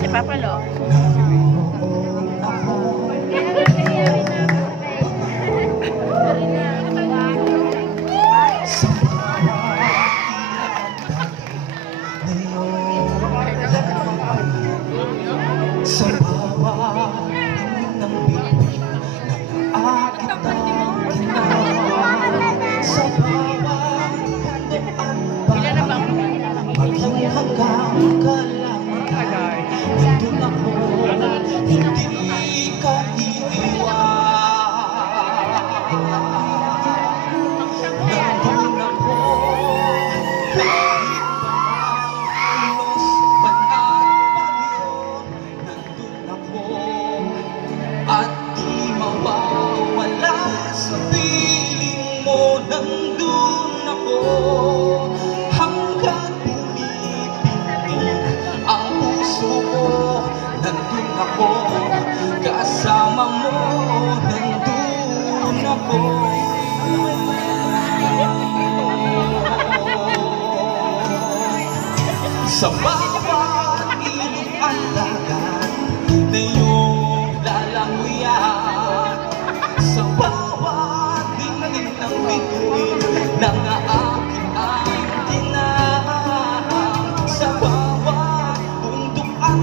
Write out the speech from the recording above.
si Papa Lo. Sa bawat ng bibig ng aking ginawa, sa bawat handog at bawat maging hanggang kalangitan, nandun ako, hindi ka iiwan. Nandun ako, kahit ulos man at bagyo, nandun ako, at di mawawala sa piling mo. Nandun ako, hanggang bumibigay ang puso ko. Nandun ako, kasama mo. Nandun ako. Sa bawat ilog at dagat na iyong lalanguyan, sa bawat dingding ng bituin ng aking ay tinahang, sa bawat bundok at